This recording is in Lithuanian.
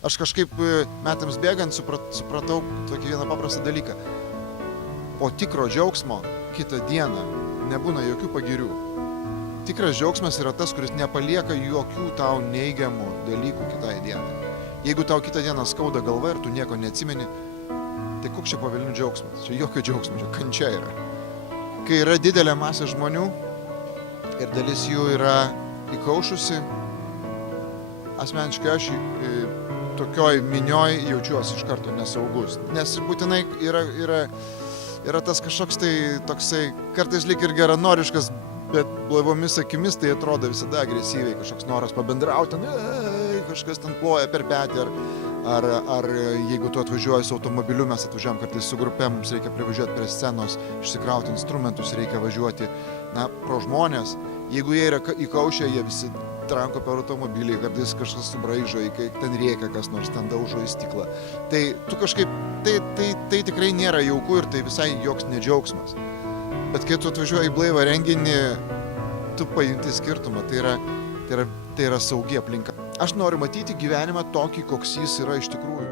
Aš kažkaip metams bėgant supratau tokį vieną paprastą dalyką. Po tikro džiaugsmo kitą dieną nebūna jokių pagirių. Tikras džiaugsmas yra tas, kuris nepalieka jokių tau neigiamų dalykų kitai dienai. Jeigu tau kitą dieną skauda galva ir tu nieko neatsimeni, tai koks čia pavelnių džiaugsmas? Čia jokio džiaugsmo, čia kančia yra. Kai yra didelė masė žmonių ir dalis jų yra įkaušusi, asmeniškai aš tokioj minioj jaučiuosi iš karto nesaugus. Nes būtinai yra tas kažkoks tai toksai, kartais lyg ir geranoriškas, bet blaivomis akimis tai atrodo visada agresyviai, kažkoks noras pabendrauti, kažkas ten ploja per petį, ar jeigu tu atvažiuoji su automobiliu, mes atvažiuojam kartais su grupe, mums reikia privažiuoti prie scenos, išsikrauti instrumentus, reikia važiuoti pro žmonės. Jeigu jie yra įkaušę, jie visi tranko per automobilį, kartais kažkas subraižo, kai ten rėkia kas nors, ten daužo į stiklą. Tai tu kažkaip, tai tikrai nėra jauku ir tai visai joks nedžiaugsmas. Bet kai tu atvažiuoji į blaivą renginį, tu pajunti skirtumą, tai yra saugi aplinka. Aš noriu matyti gyvenimą tokį, koks jis yra iš tikrųjų.